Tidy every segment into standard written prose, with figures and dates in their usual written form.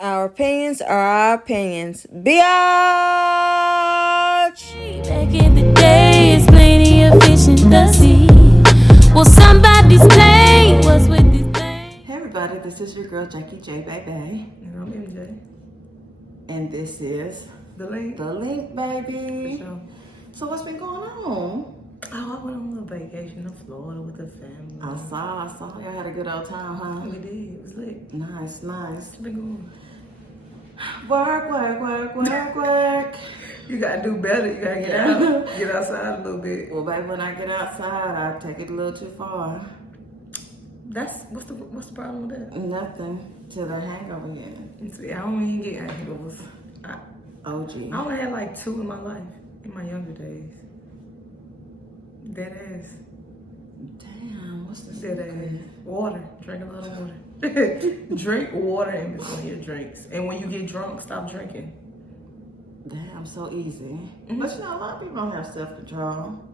Our opinions are our opinions. Biatch! Back in the day, it's plenty of fish in the sea. Well, somebody's pay was with this thing. Hey everybody, this is your girl Jackie J Baby. And I'm MJ. And this is The link. The Link, baby. For sure. So what's been going on? Oh, I went on a little vacation in Florida with the family. I saw. Y'all had a good old time, huh? We did. It was lit. Nice. What's been going Work. You gotta do better. You gotta get out. Get outside a little bit. Well, baby, when I get outside, I take it a little too far. What's the problem with that? Nothing till the hangover hit. You see, I don't even get hangovers. OG. I only had like 2 in my life, in my younger days. Dead ass. Damn, what's the Dead secret? ass. Water. Drink a lot of water. Drink water in between your drinks. And when you get drunk, stop drinking. Damn, so easy. Mm-hmm. But you know, a lot of people don't have self-control.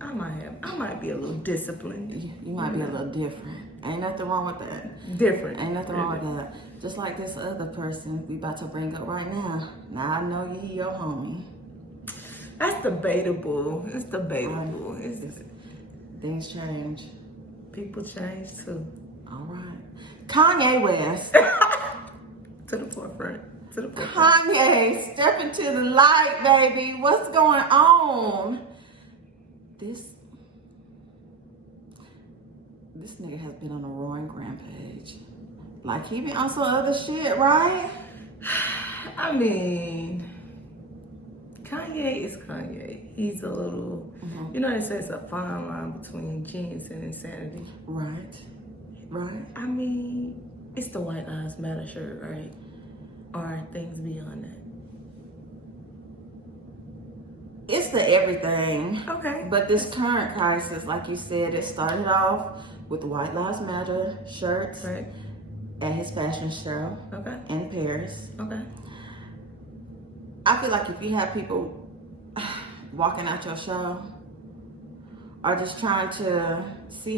I might be a little disciplined. You might be a little different. Ain't nothing wrong with that. Different. Ain't nothing wrong with that. Just like this other person we about to bring up right now. Now I know he your homie. That's debatable. It's debatable. Things change. People change too. All right. Kanye West. To the forefront. Kanye, step into the light, baby. What's going on? This nigga has been on a roaring rampage. Like he been on some other shit, right? I mean, Kanye is Kanye. He's a little, you know, they say it's a fine line between genius and insanity. Right. I mean, it's the White Lives Matter shirt, right? Or things beyond that. It's the everything. Okay. But this current crisis, like you said, it started off with the White Lives Matter shirts Right. at his fashion show Okay. in Paris. Okay. I feel like if you have people walking out your show or just trying to see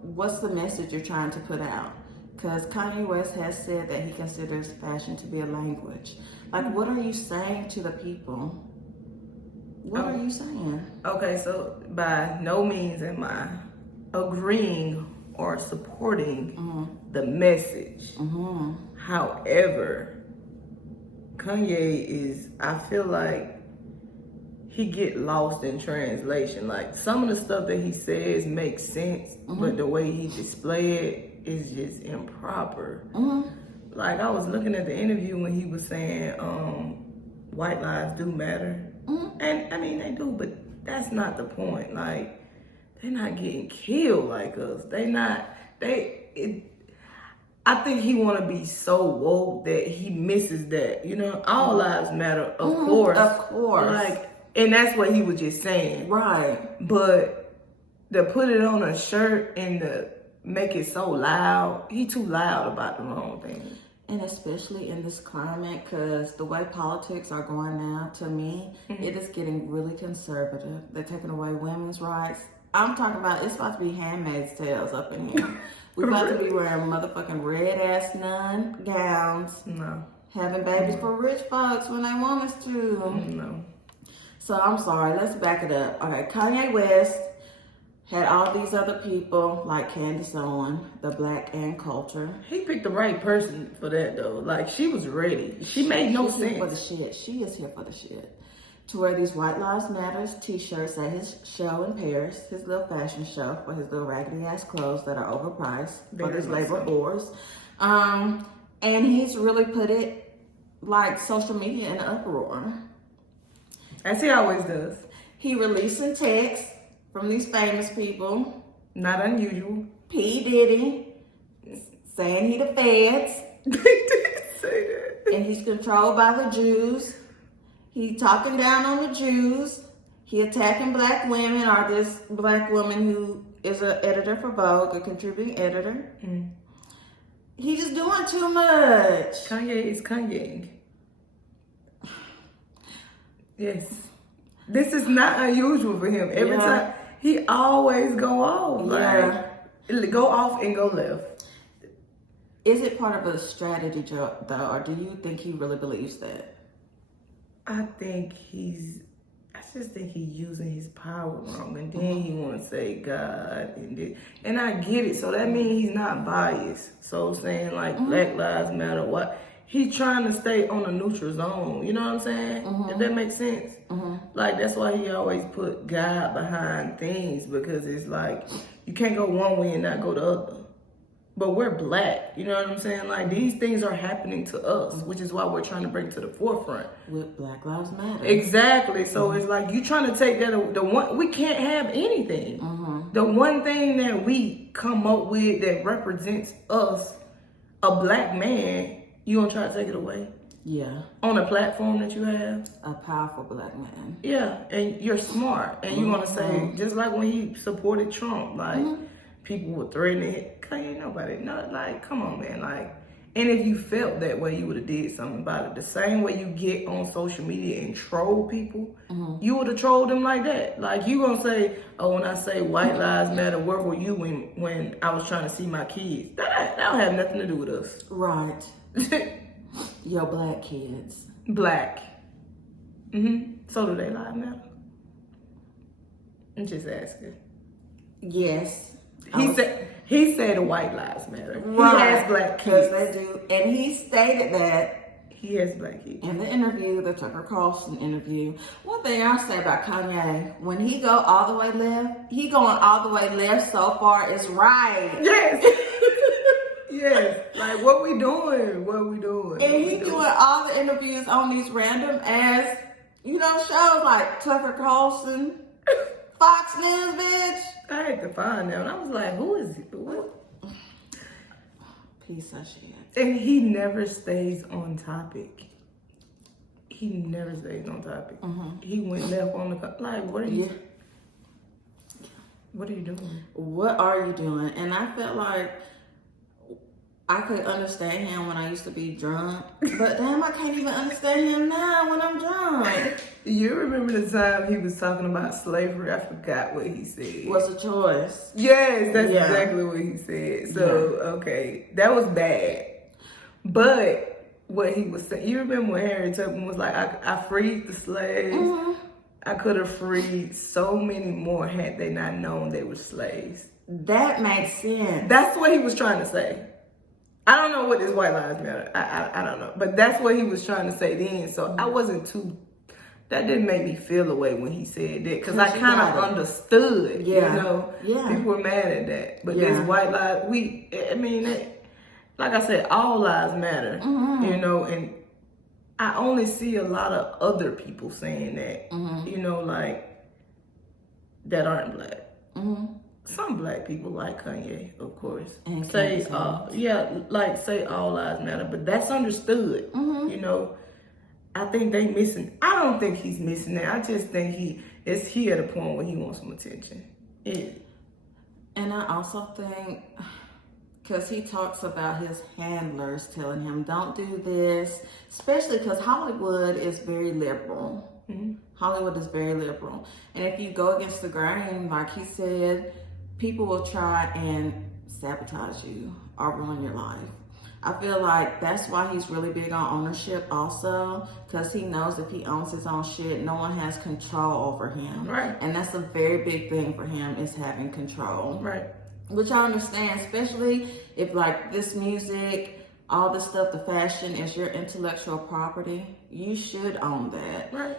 what's the message you're trying to put out? Because Kanye West has said that he considers fashion to be a language. Like, what are you saying to the people? What are you saying? Okay, so by no means am I agreeing or supporting the message. However, Kanye is, I feel like he get lost in translation. Like some of the stuff that he says makes sense, but the way he display it is just improper. Like I was looking at the interview when he was saying white lives do matter. And I mean they do, but that's not the point. Like they're not getting killed like us. I think he want to be so woke that he misses that. You know, all lives matter, of course. Of course. Like, and that's what he was just saying. Right. But to put it on a shirt and to make it so loud, he too loud about the wrong thing. And especially in this climate, because the way politics are going now, to me, it is getting really conservative. They're taking away women's rights. I'm talking about, it's about to be Handmaid's Tales up in here. We're about to be wearing motherfucking red-ass nun gowns. No. Having babies for rich folks when they want us to. No. So I'm sorry, let's back it up. Okay, Kanye West had all these other people like Candace Owen, the Black and Culture. He picked the right person for that though. Like she was ready. She made no She's here for the sense. shit. She is here for the shit. To wear these White Lives Matters t-shirts at his show in Paris, his little fashion show for his little raggedy ass clothes that are overpriced for his labor wars. And he's really put it like social media in an uproar. As he always does. He releasing texts from these famous people. Not unusual. P. Diddy saying he the feds. He did say that. And he's controlled by the Jews. He talking down on the Jews. He attacking black women, or this black woman who is an editor for Vogue, a contributing editor. He just doing too much. Kanye is Kanye. Yes. This is not unusual for him. Every time he always go off. Like go off and go left. Is it part of a strategy, though, or do you think he really believes that? I just think he's using his power wrong, and then he want to say God, and I get it. So that means he's not biased. So saying like Black Lives Matter, what he's trying to stay on a neutral zone. You know what I'm saying? If that makes sense. Like that's why he always put God behind things, because it's like you can't go one way and not go the other. But we're Black, you know what I'm saying? Like these things are happening to us, which is why we're trying to bring it to the forefront. With Black Lives Matter. Exactly. So it's like you trying to take that, the one, we can't have anything. The one thing that we come up with that represents us, a Black man, you gonna try to take it away? Yeah. On a platform that you have? A powerful Black man. Yeah, and you're smart. And you want to say, just like when he supported Trump, like, people were threatening him. Ain't nobody, not like, come on, man. Like, and if you felt that way, you would have did something about it. The same way you get on social media and troll people, you would have trolled them like that. Like, you gonna say, oh, when I say white lives matter, where were you when I was trying to see my kids? That don't have nothing to do with us. Right. Your Black kids. Black. So do they lives matter? I'm just asking. Yes. He said the white lives matter. Right. He has Black kids. They do. And he stated that he has Black kids. in the interview, the Tucker Carlson interview. One thing I'll say about Kanye, when he go all the way left, he going all the way left so far it's right. Yes. Yes. Like, what we doing? What we doing? And he doing all the interviews on these random ass, shows like Tucker Carlson, Fox News, bitch. I had to find out. I was like, who is it? What? Piece of shit. And he never stays on topic. He never stays on topic. He went left on the like. What are you? What are you doing? What are you doing? And I felt like I could understand him when I used to be drunk, but damn, I can't even understand him now when I'm drunk. You remember the time he was talking about slavery? I forgot what he said. What's a choice? Yes, that's exactly what he said. So, okay, that was bad. But what he was saying, you remember when Harry Tubman was like, I freed the slaves. I could have freed so many more had they not known they were slaves. That makes sense. That's what he was trying to say. I don't know what this white lives matter. I don't know. But that's what he was trying to say then. So I wasn't that didn't make me feel away when he said that. Because I kind of understood, Yeah. People were mad at that. But this white lives, like I said, all lives matter, and I only see a lot of other people saying that, like, that aren't Black. Some Black people like Kanye, of course, and say say all lives matter, but that's understood. I think they missing. I don't think he's missing that. I just think he at a point where he wants some attention. And I also think, because he talks about his handlers telling him, don't do this, especially because Hollywood is very liberal. Hollywood is very liberal. And if you go against the grain, like he said, people will try and sabotage you or ruin your life. I feel like that's why he's really big on ownership also, because he knows if he owns his own shit, no one has control over him. Right. And that's a very big thing for him, is having control. Right. Which I understand, especially if like this music, all this stuff, the fashion is your intellectual property. You should own that. Right.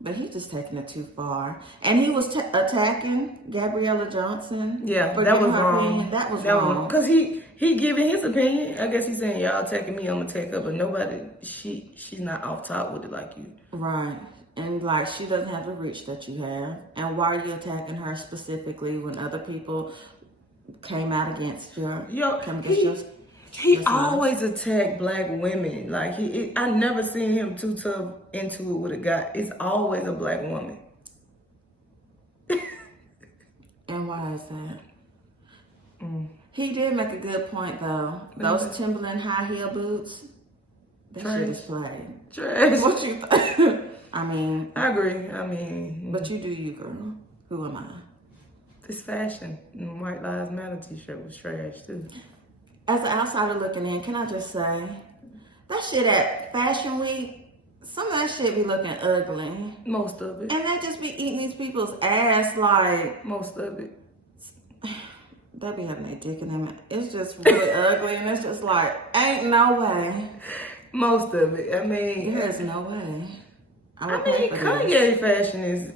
But he's just taking it too far. And he was attacking Gabriella Johnson. Yeah, that was wrong. Opinion. That was wrong. Because he giving his opinion. I guess he's saying, y'all attacking me, I'm going to attack her. But nobody, she's not off top with it like you. Right. And like, she doesn't have the reach that you have. And why are you attacking her specifically when other people came out against you? He always attacked Black women. Like, I never seen him too tough into it with a guy. It's always a Black woman. And why is that? He did make a good point, though. Those Timberland high heel boots, that shit is played. Trash. What you think? I agree. But you do you, girl. Who am I? This fashion and White Lives Matter t-shirt was trash, too. as an outsider looking in, can I just say, that shit at Fashion Week, some of that shit be looking ugly. Most of it. And they just be eating these people's ass like... Most of it. They be having their dick in them. It's just really ugly, and it's just like, ain't no way. Most of it. I mean... There's no way. I mean, Kanye fashion is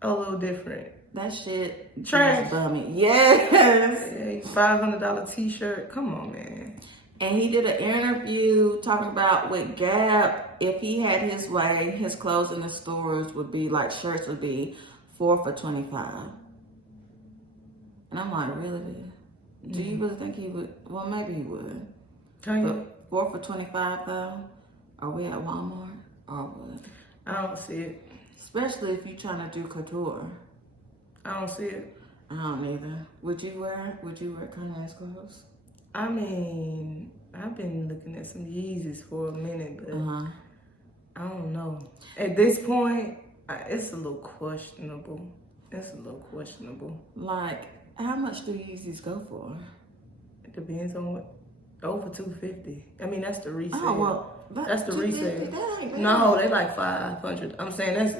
a little different. That shit trash. Bummy. Yes. $500 t-shirt. Come on, man. And he did an interview talking about with Gap, if he had his way, his clothes in the stores would be like shirts would be 4 for $25. And I'm like, really? Do you really think he would? Well, maybe he would. Kanye? But 4 for $25 though? Are we at Walmart or what? I don't see it. Especially if you're trying to do couture. I don't see it. I don't either. Would you wear Kanye's clothes? I mean, I've been looking at some Yeezys for a minute, but I don't know. At this point, it's a little questionable. It's a little questionable. Like, how much do Yeezys go for? It depends on what. Over $250. I mean, that's the resale. Oh, well, that's the resale. That ain't bad. No, they like $500. I'm saying that's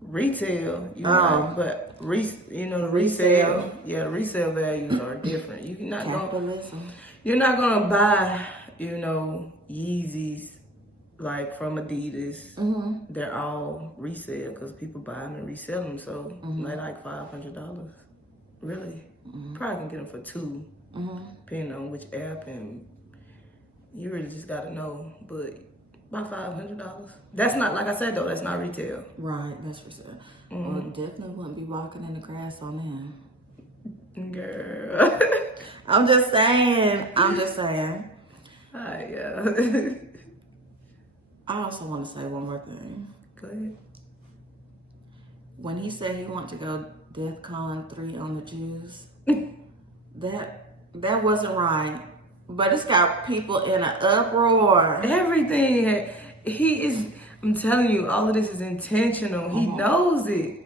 retail. Right, but the resale. Yeah, the resale values are different. You're not gonna buy, Yeezys like from Adidas. They're all resale because people buy them and resell them. So they like $500. Really, probably can get them for $2, depending on which app, and you really just gotta know. But about $500. That's not, like I said though, that's not retail. Right, that's resale. Well, definitely wouldn't be walking in the grass on them. Girl. I'm just saying. Yeah. I also want to say one more thing. Go ahead. When he said he wanted to go DEFCON 3 on the Jews, that wasn't right. But it's got people in an uproar. Everything. I'm telling you, all of this is intentional. He knows it.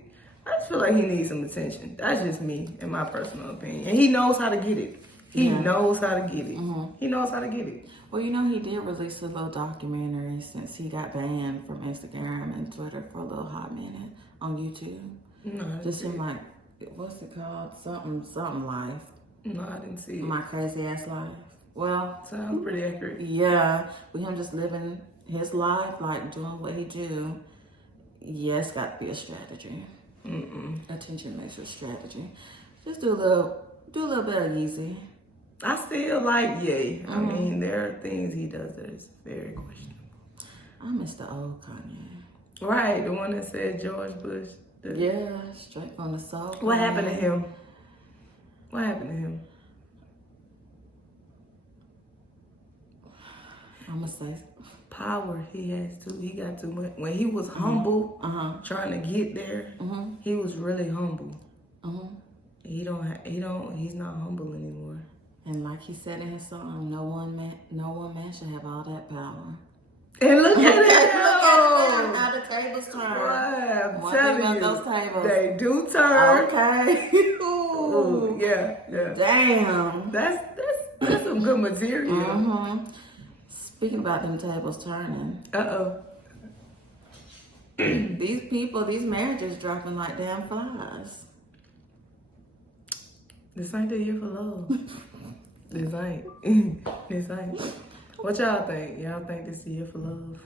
I just feel like he needs some attention. That's just me, in my personal opinion. And he knows how to get it. He knows how to get it. He knows how to get it. Well, he did release a little documentary since he got banned from Instagram and Twitter for a little hot minute on YouTube. No, just in like, what's it called? Something life. No, I didn't see it. My crazy ass life. Well, sounds pretty accurate. Yeah, with him just living his life, like doing what he do. Yeah, it's got to be a strategy. Attention makes your strategy. Just do a little bit of Yeezy. I still like Ye. I mean, there are things he does that is very questionable. I miss the old Kanye. Right, the one that said George Bush. Yeah, straight from the soul. What happened to him? What happened to him? I'm gonna say power. He got too much. When he was humble, trying to get there, he was really humble. He's not humble anymore. And like he said in his song, no one man should have all that power. And look at it. How the tables turn. Right, I'm telling you, those tables. They do turn. Okay. Ooh, yeah. Damn. That's some good material. Speaking about them tables turning. These marriages dropping like damn flies. This ain't the year for love. This ain't. What y'all think? Y'all think this is the year for love?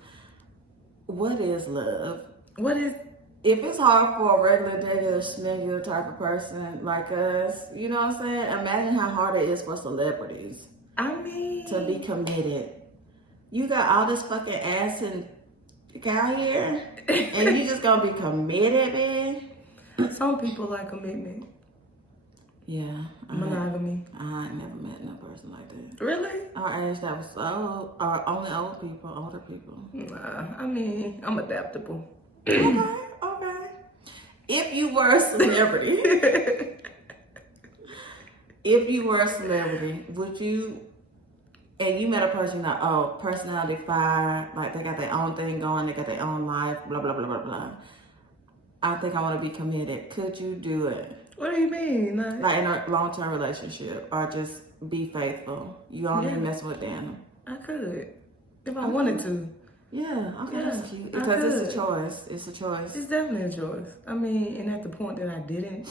What is love? If it's hard for a regular, schmegular type of person like us, you know what I'm saying? Imagine how hard it is for celebrities. I mean, to be committed. You got all this fucking ass and out here, and you just gonna be committed, man? Some people like commitment. Yeah. Monogamy. I ain't never met no person like that. Really? Our age that was so, or only older people. Nah, I mean, I'm adaptable. Okay. If you were a celebrity, would you, and you met a person that, personality fire, like they got their own thing going, they got their own life, blah, blah, blah, blah, blah. I think I want to be committed. Could you do it? What do you mean? Like in a long-term relationship, or just be faithful. You only mess with Daniel. I could. If I wanted to. Yeah, okay, Yeah, that's cute. I Because it's a could. choice. It's a choice. It's definitely a choice. I mean, and at the point that I didn't,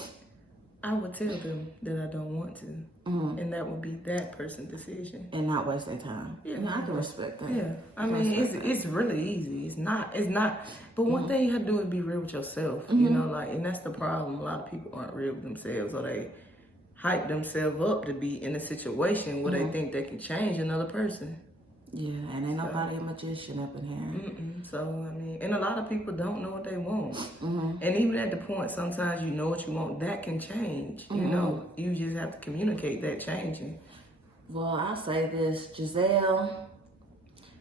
I would tell them that I don't want to. And that would be that person's decision. And not waste their time. Yeah. And I can respect that. Yeah. I mean, it's really easy. It's not. But one thing you have to do is be real with yourself. You know, like, and that's the problem. A lot of people aren't real with themselves, or they hype themselves up to be in a situation where they think they can change another person. Yeah, and ain't nobody a magician up in here. So, I mean, and a lot of people don't know what they want. And even at the point, sometimes you know what you want, that can change. You know, you just have to communicate that changing. Well, I'll say this. Giselle,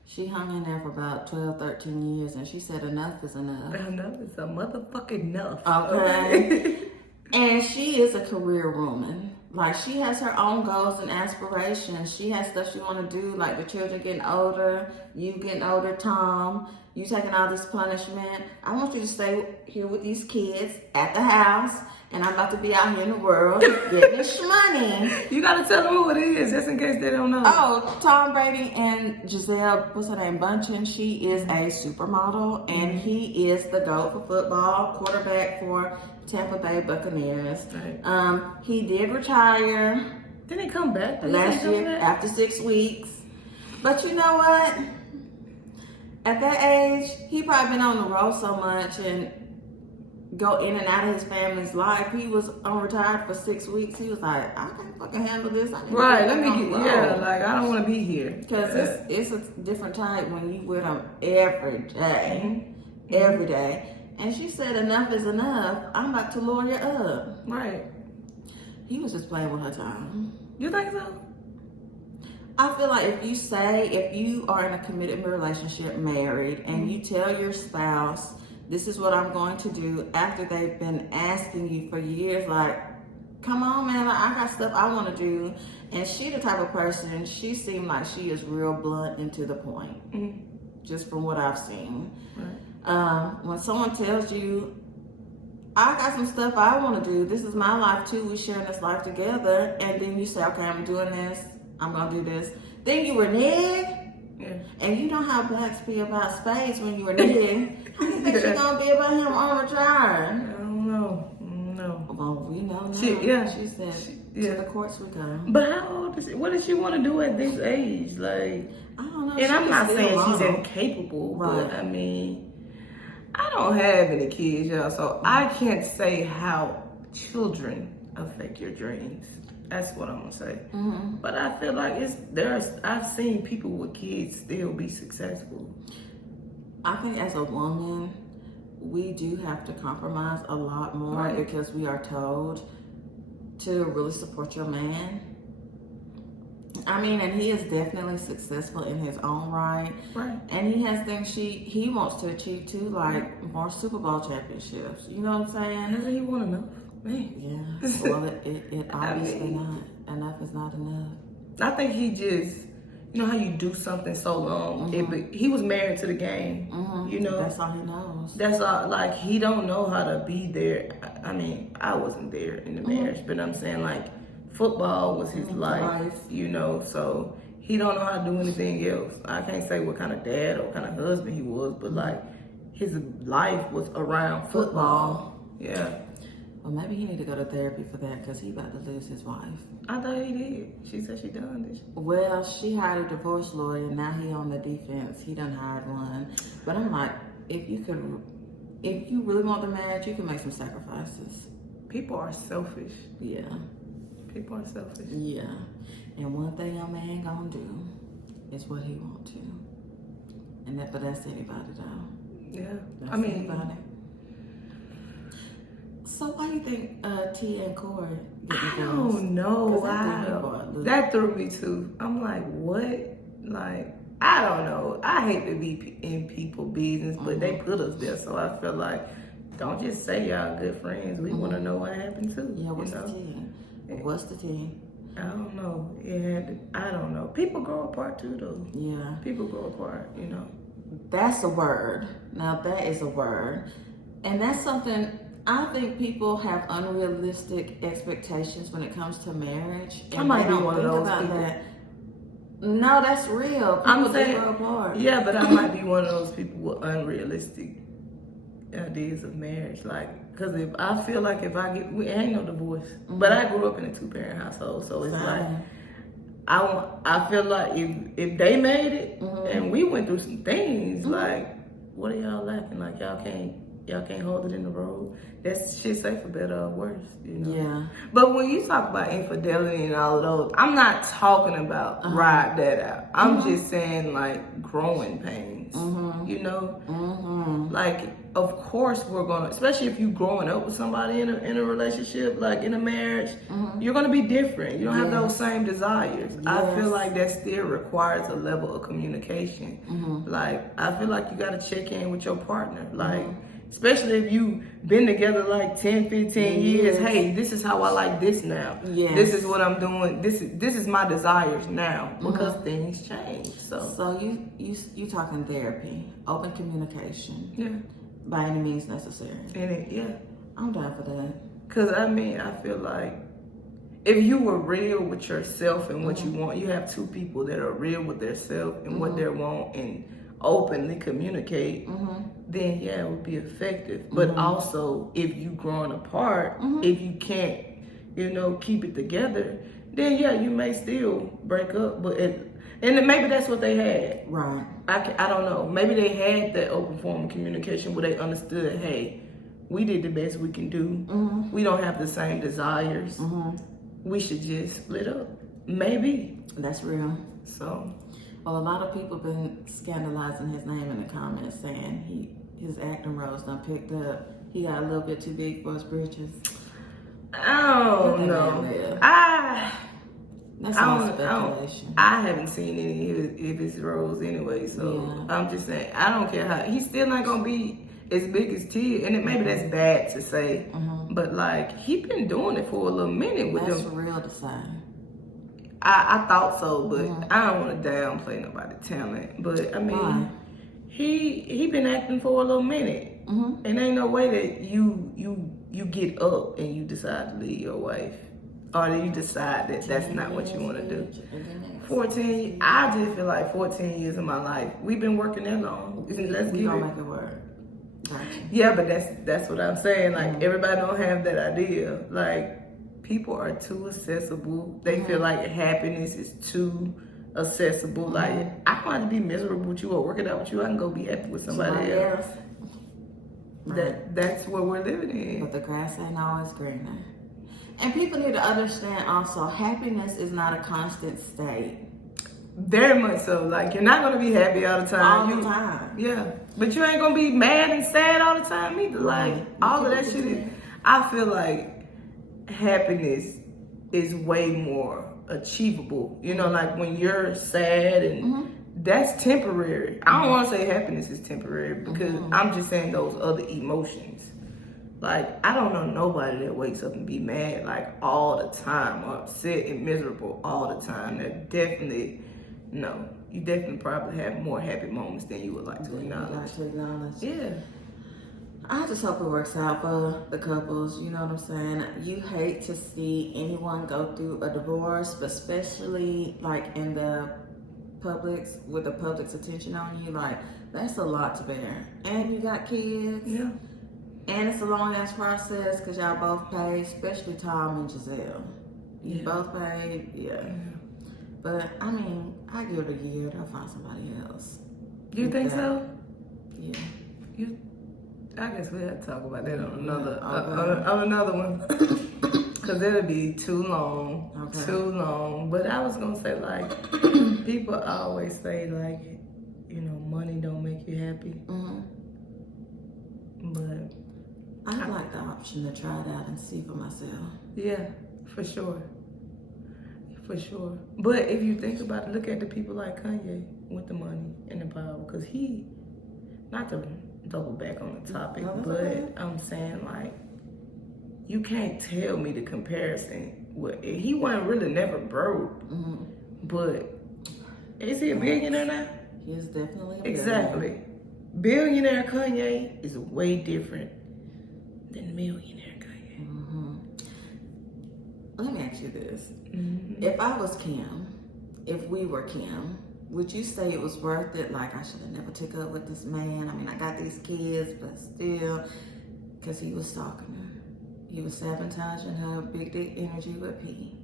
she hung in there for about 12, 13 years, and she said enough is enough. Enough is a motherfucking enough. Okay. And she is a career woman. Like, she has her own goals and aspirations. She has stuff she want to do, like the children getting older, you getting older, Tom, you taking all this punishment. I want you to stay here with these kids at the house, and I'm about to be out here in the world getting this money. You got to tell them who it is, just in case they don't know. Oh, Tom Brady and Giselle, what's her name, Bundchen, she is a supermodel, and he is the GOAT for football, quarterback for Tampa Bay Buccaneers. Right. He did retire. Didn't he come back? Last year after 6 weeks. But you know what? At that age, he probably been on the road so much and go in and out of his family's life. He was retired for 6 weeks. He was like, I can't fucking handle this. I need Right, to let get me back on get, the road. yeah, like, I don't want to be here. Because it's a different type when you with them every day. Every day. And she said, enough is enough. I'm about to lawyer up. Right. He was just playing with her time. You think so? I feel like if you are in a committed relationship, married, and you tell your spouse, this is what I'm going to do after they've been asking you for years, like, come on, man, I got stuff I want to do. And she the type of person, she seemed like she is real blunt and to the point, just from what I've seen. Right. When someone tells you, I got some stuff I want to do, this is my life too, we're sharing this life together, and then you say, okay, I'm doing this, I'm going to do this. Then you renege, and you know how blacks be about space when you renege. How do you think she's going to be about him on retire? I don't know. No. Well, we know now. She said, to the courts we go. But how old is she? What does she want to do at this age? Like, I don't know. and I'm not saying she's in. incapable, but I mean, I don't have any kids, y'all, so I can't say how children affect your dreams. That's what I'm gonna say. But I feel like I've seen people with kids still be successful. I think as a woman, we do have to compromise a lot more because we are told to really support your man. I mean, and he is definitely successful in his own right. Right. And he has things he wants to achieve too, like more Super Bowl championships. You know what I'm saying? Doesn't he want enough? Man. Yeah. Well, it obviously not. Enough is not enough. I think he just, you know how you do something so long. He was married to the game. You know, that's all he knows. That's all. Like, he don't know how to be there. I mean, I wasn't there in the marriage, but I'm saying, like, football was his life. You know, so he don't know how to do anything else. I can't say what kind of dad or what kind of husband he was, but like, his life was around football. Yeah. Well, maybe he need to go to therapy for that because he about to lose his wife. I thought he did. She said she done this. Well, she hired a divorce lawyer, and now he on the defense. He done hired one. But I'm like, if you really want the marriage, you can make some sacrifices. People are selfish. Yeah. People are selfish. Yeah. And one thing your man gonna do is what he want to. But that's anybody though. Yeah. That's I mean, anybody. So why do you think Tia and Corey get I divorced? don't know. That threw me too. I'm like, what? Like, I don't know. I hate to be in people's business, but they put us there, so I feel like, don't just say y'all good friends. We want to know what happened too. Yeah, what's the tea? What's the tea? I don't know. I don't know. People grow apart too, though. Yeah. People grow apart, you know. That's a word. Now that is a word. And that's something I think people have unrealistic expectations when it comes to marriage. And I might they be don't one of think those about people. that. No, that's real. People I'm do saying, grow apart. yeah, but I might be one of those people with unrealistic ideas of marriage. Like, because if I feel like if I get, we ain't no divorce, but I grew up in a 2-parent household, so it's like, I feel like if they made it and we went through some things, like, what are y'all lacking? Like, y'all can't hold it in the road. That shit say for better or worse, you know? Yeah. But when you talk about infidelity and all of those, I'm not talking about ride that out. I'm just saying like growing pains, you know? Like, of course we're gonna, especially if you growing up with somebody in a relationship, like in a marriage, you're gonna be different. You don't have those same desires. I feel like that still requires a level of communication. Like, I feel like you gotta check in with your partner. Like, especially if you've been together like 10, 15 years. Hey, this is how I like this now. This is what I'm doing. This is my desires now, because things change. So you talking therapy, open communication. Yeah. By any means necessary. And I'm down for that. Because I mean, I feel like if you were real with yourself and what you want, you have two people that are real with their self and what they want and openly communicate, then yeah, it would be effective. But also, if you growing apart, if you can't, you know, keep it together, then yeah, you may still break up. But and maybe that's what they had. Right. I don't know. Maybe they had that open form of communication where they understood, hey, we did the best we can do. We don't have the same desires. We should just split up. Maybe. That's real. So. Well, a lot of people been scandalizing his name in the comments, saying his acting roles done picked up. He got a little bit too big for his britches. I don't know. That's all speculation. I haven't seen any of his roles anyway, so I'm just saying, I don't care how, he's still not gonna be as big as Tia, and maybe that's bad to say, but like, he been doing it for a little minute with them. That's real to say. I thought so, but I don't want to downplay nobody's talent. But I mean, he been acting for a little minute, and ain't no way that you get up and you decide to leave your wife, or that you decide that that's not what you want to do. 14, I just feel like 14 years of my life, we've been working that long. Let's We get gonna it. make it work. Gotcha. Yeah, but that's what I'm saying. Like, everybody don't have that idea. Like, people are too accessible. They feel like happiness is too accessible. Like, I don't have to be miserable with you or work it out with you. I can go be happy with somebody else. That's what we're living in. But the grass ain't always greener. And people need to understand also, happiness is not a constant state. Very much so. Like, you're not gonna be happy all the time. All the time. Yeah. But you ain't gonna be mad and sad all the time either. Like, all of that shit is, I feel like happiness is way more achievable. You know, like when you're sad and that's temporary. I don't want to say happiness is temporary, because I'm just saying those other emotions. Like, I don't know nobody that wakes up and be mad like all the time, or upset and miserable all the time. That definitely, no. You definitely probably have more happy moments than you would like to acknowledge. Yeah. I just hope it works out for the couples, you know what I'm saying? You hate to see anyone go through a divorce, but especially like in the public's, with the public's attention on you, like, that's a lot to bear. And you got kids. Yeah. And it's a long ass process, because y'all both paid, especially Tom and Giselle. You both paid, But I mean, I give it a year, they'll find somebody else. You think so? Yeah. I guess we have to talk about that on another one, because it'll be too long, too long. But I was gonna say, like, people always say, like, you know, money don't make you happy. But I'd like the option to try it out and see for myself. Yeah, for sure. For sure. But if you think about it, look at the people like Kanye with the money and the power, because he, not to double back on the topic, but I'm saying, like, you can't tell me the comparison. He wasn't really never broke, but is he a billionaire now? He is definitely a billionaire. Exactly. Billionaire Kanye is way different than millionaire Kanye. Let me ask you this. If I was Kim, if we were Kim, would you say it was worth it? Like, I should have never took up with this man. I mean, I got these kids, but still, because he was stalking her. He was sabotaging her big dick energy with P.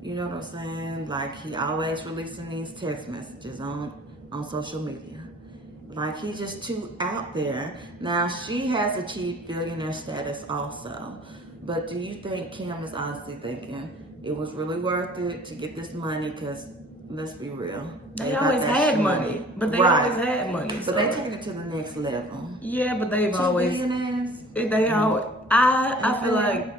You know what I'm saying? Like, he always releasing these text messages on social media. Like, he's just too out there. Now, she has achieved billionaire status also. But do you think Kim is honestly thinking it was really worth it to get this money? Because let's be real, they always had money. But they always had money. But they take it to the next level. Yeah, but they've Two always billionaires. They always. I feel like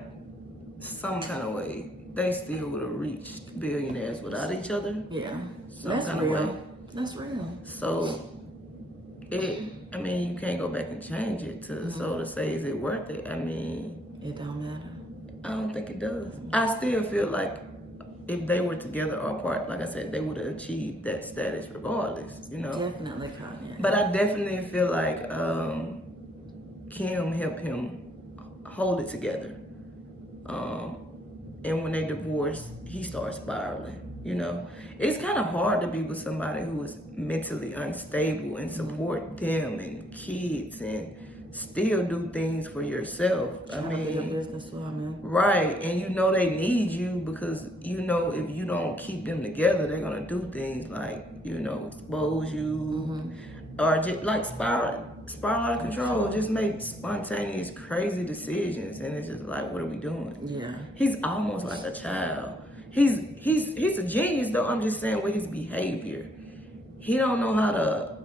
some kind of way they still would have reached billionaires without each other. Yeah, Some that's kind real. of way. That's real. So I mean, you can't go back and change it so to say, is it worth it? I mean, It don't matter. I don't think it does. I still feel like if they were together or apart, like I said, they would have achieved that status regardless, you know? Definitely, Kanye. But I definitely feel like Kim helped him hold it together. And when they divorced, he started spiraling, you know? It's kind of hard to be with somebody who is mentally unstable and support them and kids and still do things for yourself. I mean, your business woman. right, and you know they need you because you know if you don't keep them together, they're gonna do things like, you know, expose you or just like spiral out of control, just make spontaneous crazy decisions, and it's just like, what are we doing? Yeah. He's almost like a child. He's a genius though. I'm just saying with his behavior, he don't know how to.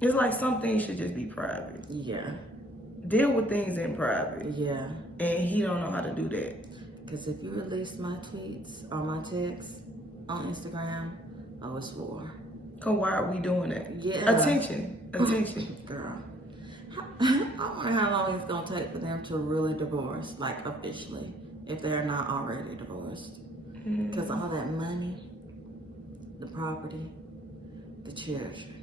It's like some things should just be private. Yeah. Deal with things in private. Yeah. And he don't know how to do that. Because if you release my tweets or my texts on Instagram, oh, it's war. Cause why are we doing that? Yeah. Attention. Girl. I wonder how long it's going to take for them to really divorce, like officially, if they're not already divorced. Because all that money, the property, the children.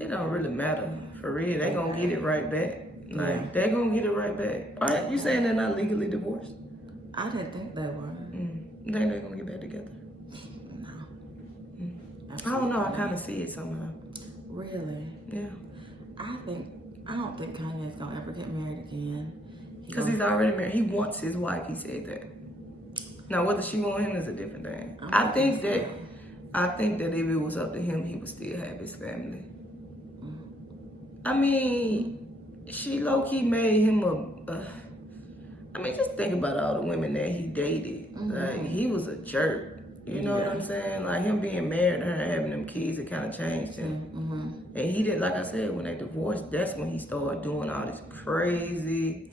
It don't really matter. For real, they gonna get it right back. Like, they gonna get it right back. All right, you saying they're not legally divorced? I didn't think they were. You think they're gonna get back together? No. I don't know. I kind of see it somehow. Really? Yeah. I don't think Kanye's gonna ever get married again. Because he's already married. He wants his wife. He said that. Now, whether she want him is a different thing. I think that if it was up to him, he would still have his family. I mean, she low-key made him I mean, just think about all the women that he dated. Like, he was a jerk. You know what I'm saying? Like, him being married to her and having them kids, it kind of changed him. And he did, like I said, when they divorced, that's when he started doing all this crazy.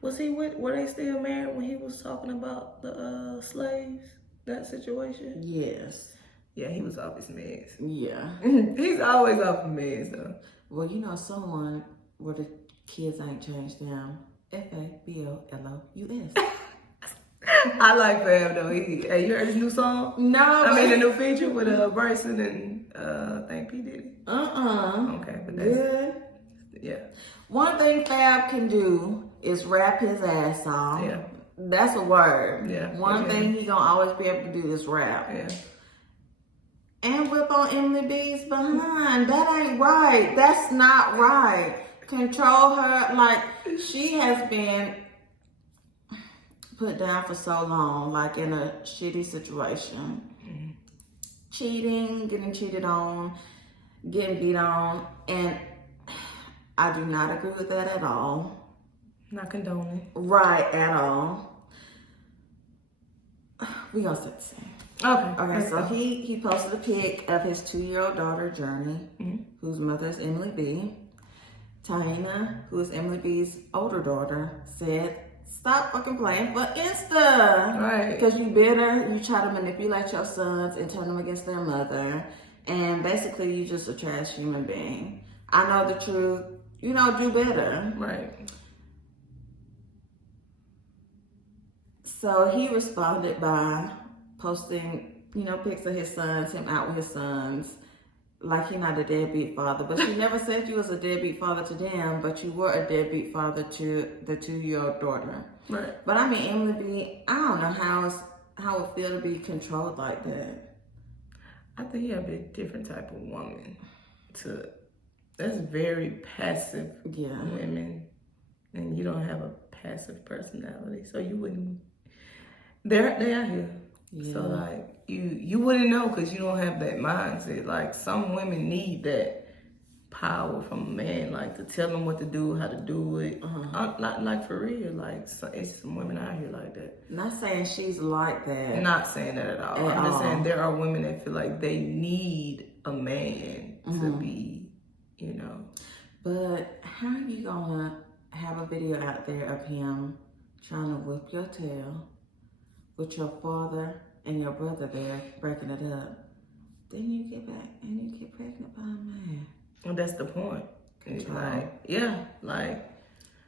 Were they still married when he was talking about the slaves, that situation? Yes. Yeah, he was off his meds. Yeah. He's always off his meds, though. Well, you know someone where the kids ain't changed them. Fabolous. I like Fab though. Hey, you heard his new song? No. I mean the new feature with Bryson and I think P Diddy. Okay, but that's good. Yeah. One thing Fab can do is rap his ass off. Yeah. That's a word. Yeah. One thing he gonna always be able to do is rap. Yeah. And whip on Emily B's behind. That ain't right. That's not right. Control her. Like, she has been put down for so long, like in a shitty situation. Cheating, getting cheated on, getting beat on. And I do not agree with that at all. Not condoning. Right, at all. We gonna set the scene. Okay, so he posted a pic of his 2-year-old daughter, Journey, whose mother is Emily B. Taina, who is Emily B's older daughter, said, "Stop fucking playing for Insta. Right. Because you bitter, you try to manipulate your sons and turn them against their mother. And basically, you just a trash human being. I know the truth. You know, do better." Right. So he responded by posting, pics of his sons, him out with his sons, like you're not a deadbeat father. But she never said you was a deadbeat father to them, but you were a deadbeat father to the 2-year-old daughter. Right. But I mean, Emily B, I don't know how it feel to be controlled like that. I think you have a different type of woman that's very passive women, and you don't have a passive personality, so you wouldn't. They're out here, so like you wouldn't know because you don't have that mindset. Like some women need that power from a man, like to tell them what to do, how to do it. Not like for real. Like it's some women out here like that. Not saying she's like that. Not saying that at all. I'm just saying there are women that feel like they need a man to be, you know. But how are you gonna have a video out there of him trying to whip your tail with your father and your brother there breaking it up? Then you get back and you get pregnant by a man. Well, that's the point. It's like,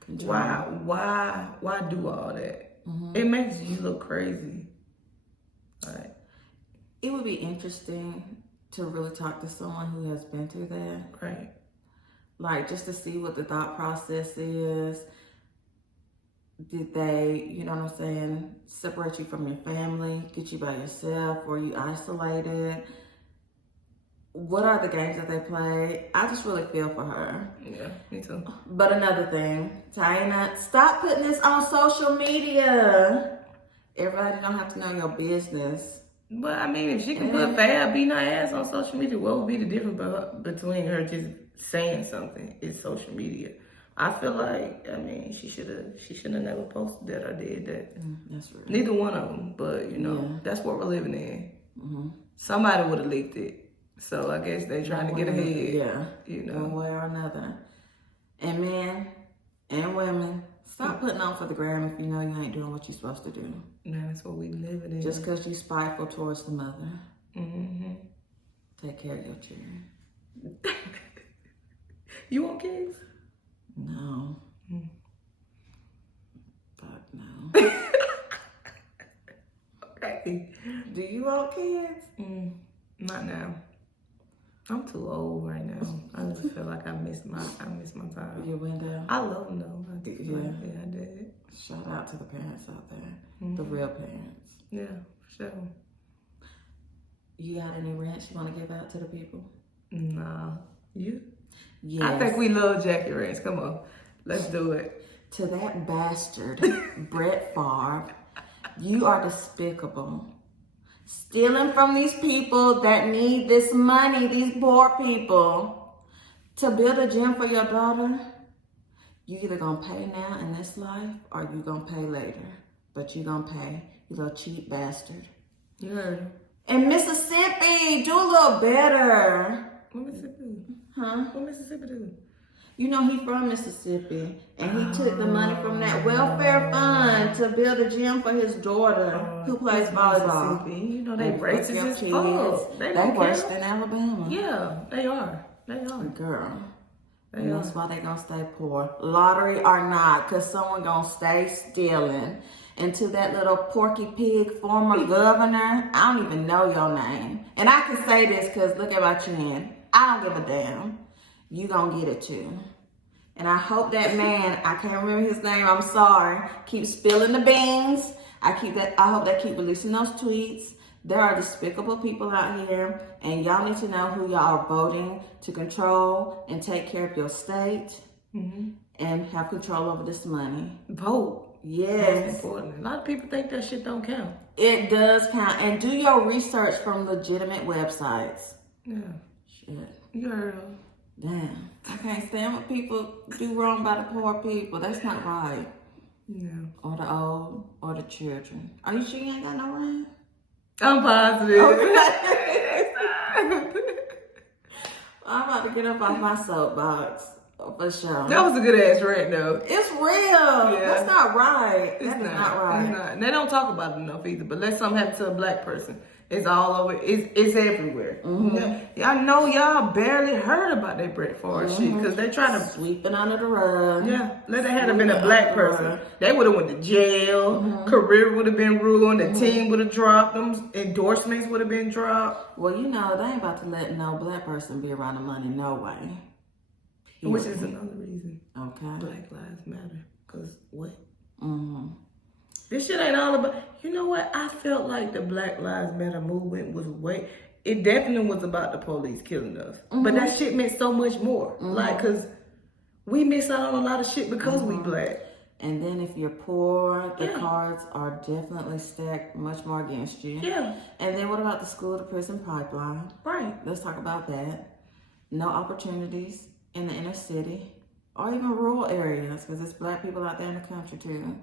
Control. why do all that? It makes you look crazy. Like, it would be interesting to really talk to someone who has been through that. Right. Like, just to see what the thought process is. Did they, you know what I'm saying, separate you from your family, get you by yourself? Were you isolated? What are the games that they play? I just really feel for her. Yeah, me too. But another thing, Taina, stop putting this on social media. Everybody don't have to know your business. But I mean, if she can put Fab beating her ass on social media, what would be the difference between her just saying something? It's social media. I feel like, I mean, she should have never posted that or did that. That's right. Neither one of them, but you know, that's what we're living in. Somebody would have leaked it. So I guess they trying to get ahead. Yeah, you know, one way or another. And men and women, stop putting on for the gram if you know you ain't doing what you're supposed to do. No, that's what we living in. Just because you spiteful towards the mother. Take care of your children. You want kids? No. Fuck no. Okay. Do you want kids? Not now. I'm too old right now. I just feel like I missed my time. Your window? I love them though. I did. Shout out to the parents out there. The real parents. Yeah, for sure. You got any rants you want to give out to the people? Nah. You? Yes. I think we love Jackie Rants. Come on. Let's do it. To that bastard, Brett Favre, you are despicable. Stealing from these people that need this money, these poor people, to build a gym for your daughter. You either gonna pay now in this life or you gonna pay later. But you gonna pay, you little cheap bastard. You heard him. And Mississippi, do a little better. What Mississippi do? Huh? What Mississippi do? You know he from Mississippi, and he took the money from that welfare fund to build a gym for his daughter who plays volleyball. You know they racist as fuck. They worse than Alabama. Yeah, they are. They are. Girl. And that's why they gonna stay poor. Lottery or not, cause someone gonna stay stealing. And to that little Porky Pig former governor, I don't even know your name. And I can say this cause look at my chin. I don't give a damn. You gonna get it too. And I hope that man, I can't remember his name, I'm sorry, keep spilling the beans. I hope they keep releasing those tweets. There are despicable people out here, and y'all need to know who y'all are voting to control and take care of your state and have control over this money. Vote. Yes. That's important. A lot of people think that shit don't count. It does count. And do your research from legitimate websites. Yeah. Shit. You heard them. Damn. I can't stand when people do wrong by the poor people. That's not right. Yeah. Or the old, or the children. Are you sure you ain't got no rant? I'm positive. Okay. I'm about to get up off my soapbox. For sure. That was a good ass rant though. It's real. Yeah. That's not right. That is not right. It's not. And they don't talk about it enough either. But let something happen to a black person, It's all over. It's everywhere. Yeah, I know y'all barely heard about that Brett Favre shit because they try to sweeping under the rug. Yeah, let it had been a black person, they would have went to jail. Career would have been ruined. The team would have dropped them. Endorsements would have been dropped. Well, you know, they ain't about to let no black person be around the money. No way. Which is another reason. Okay. Black Lives Matter. Cause what? This shit ain't all about. You know what? I felt like the Black Lives Matter movement was way. It definitely was about the police killing us, but that shit meant so much more. Like, cause we miss out on a lot of shit because we black. And then if you're poor, the cards are definitely stacked much more against you. Yeah. And then what about the school to prison pipeline? Right. Let's talk about that. No opportunities in the inner city or even rural areas, because there's black people out there in the country too.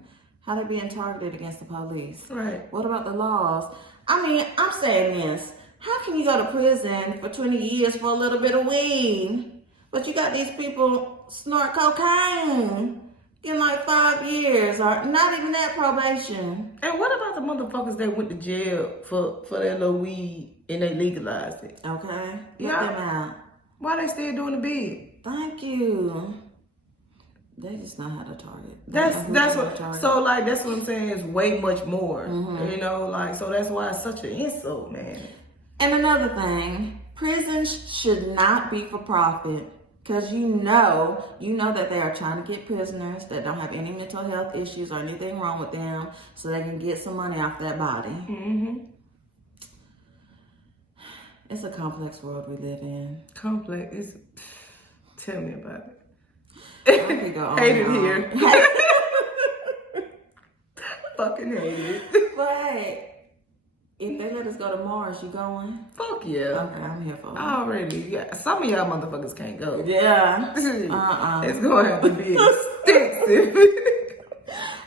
How they being targeted against the police? Right. What about the laws? I mean, I'm saying this. How can you go to prison for 20 years for a little bit of weed? But you got these people snort cocaine in like 5 years or not even that probation. And what about the motherfuckers that went to jail for their little weed and they legalized it? Okay. Let them out. Why they still doing the bid? Thank you. They just know how to target. That's what. So like that's what I'm saying. It's way much more. You know, like so that's why it's such an insult, man. And another thing, prisons should not be for profit, because you know that they are trying to get prisoners that don't have any mental health issues or anything wrong with them, so they can get some money off that body. It's a complex world we live in. Complex. Tell me about it. I could go on hate it and on. here. Fucking hate it. But if they let us go to Mars, you going? Fuck yeah. Okay, I'm here for it. Already. Yeah. Some of y'all motherfuckers can't go. Yeah. It's going to have to be extensive.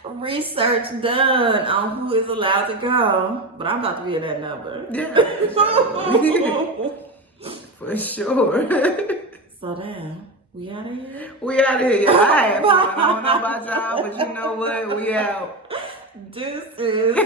Research done on who is allowed to go. But I'm about to be in that number. Yeah. For sure. So damn. We out of here? We out of here. I have fun. I don't know about y'all, but you know what? We out. Deuces.